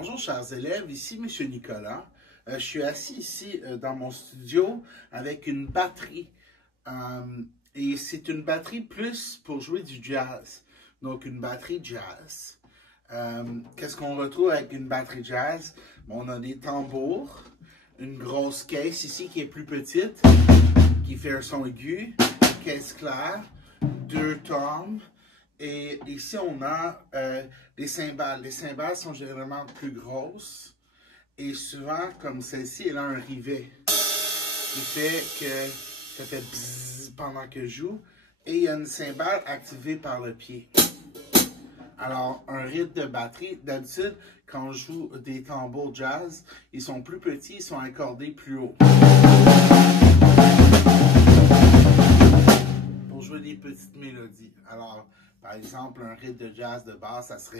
Bonjour chers élèves, ici M. Nicolas. Je suis assis ici dans mon studio avec une batterie. Et c'est une batterie plus pour jouer du jazz. Donc une batterie jazz. Qu'est-ce qu'on retrouve avec une batterie jazz? Bon, on a des tambours, une grosse caisse ici qui est plus petite, qui fait un son aigu, une caisse claire, deux tomes. Et ici, on a des cymbales. Les cymbales sont généralement plus grosses. Et souvent, comme celle-ci, elle a un rivet qui fait que ça fait bzzz pendant que je joue. Et il y a une cymbale activée par le pied. Alors, un rythme de batterie, d'habitude, quand je joue des tambours jazz, ils sont plus petits, ils sont accordés plus haut. Pour jouer des petites mélodies. Alors, par exemple, un rythme de jazz de basse, ça serait...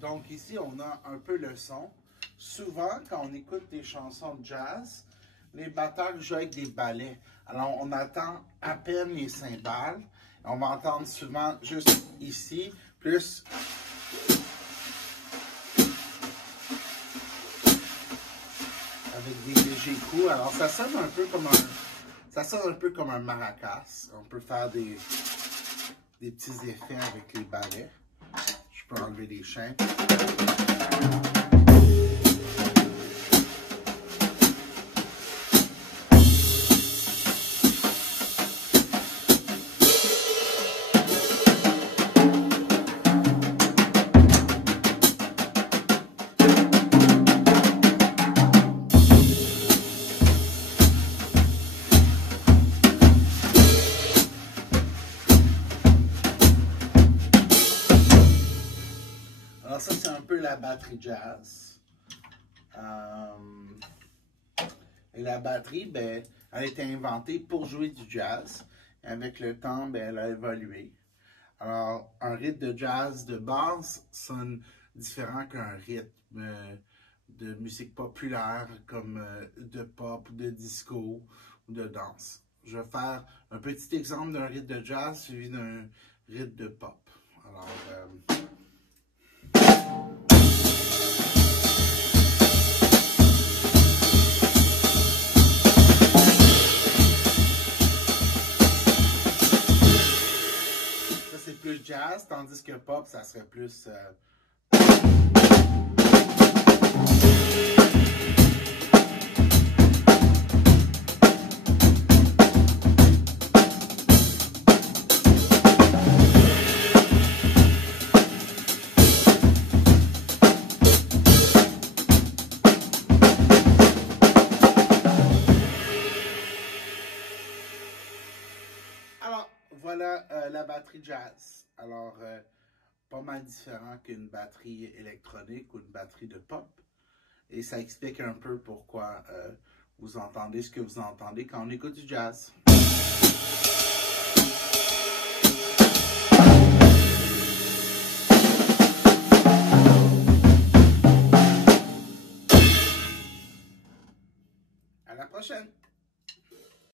Donc ici, on a un peu le son. Souvent, quand on écoute des chansons de jazz, les batteurs jouent avec des balais. Alors, on attend à peine les cymbales. On va entendre souvent juste ici, plus avec des légers coups. Alors, ça sonne un peu comme un maracas. On peut faire des petits effets avec les balais. Je peux enlever les chaînes. Alors ça, c'est un peu la batterie jazz. Et la batterie, ben, elle a été inventée pour jouer du jazz. Et avec le temps, ben, elle a évolué. Alors, un rythme de jazz de base sonne différent qu'un rythme de musique populaire comme de pop, de disco ou de danse. Je vais faire un petit exemple d'un rythme de jazz suivi d'un rythme de pop. Alors, c'est plus jazz, tandis que pop, ça serait plus... Alors, voilà la batterie jazz. Alors, pas mal différent qu'une batterie électronique ou une batterie de pop. Et ça explique un peu pourquoi vous entendez ce que vous entendez quand on écoute du jazz. À la prochaine!